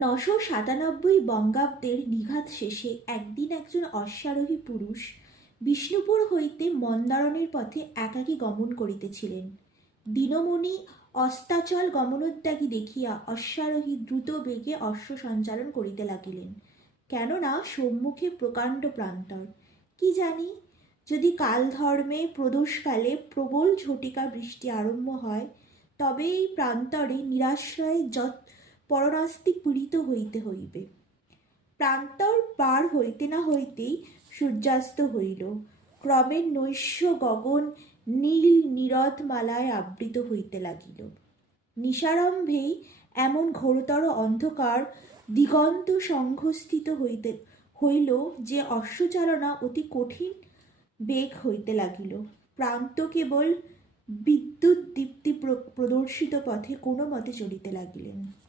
997 বঙ্গাব্দের নিঘাত শেষে একদিন একজন অশ্বারোহী পুরুষ বিষ্ণুপুর হইতে মন্দারণের পথে একাকী গমন করিতেছিলেন। দিনমণি অস্তাচল গমনোদ্যোগী দেখিয়া অশ্বারোহী দ্রুত বেগে অশ্ব সঞ্চালন করিতে লাগিলেন। কেননা সম্মুখে প্রকাণ্ড প্রান্তর। কি জানি, যদি কালধর্মে প্রদোষকালে প্রবল ঝটিকা বৃষ্টি আরম্ভ হয়, তবে এই প্রান্তরে নিরাশ্রয়ে পরনাস্তি পীড়িত হইতে হইবে। প্রান্তর পার হইতে না হইতেই সূর্যাস্ত হইল। ক্রমে নৈশ গগন নীল নীরদমালায় আবৃত হইতে লাগিল। নিশারম্ভেই এমন ঘোরতর অন্ধকার দিগন্ত সংঘস্থিত হইল যে অশ্বচালনা অতি কঠিন বেগ হইতে লাগিল। প্রান্ত কেবল বিদ্যুৎ দীপ্তি প্রদর্শিত পথে কোনো মতে চলিতে লাগিলেন।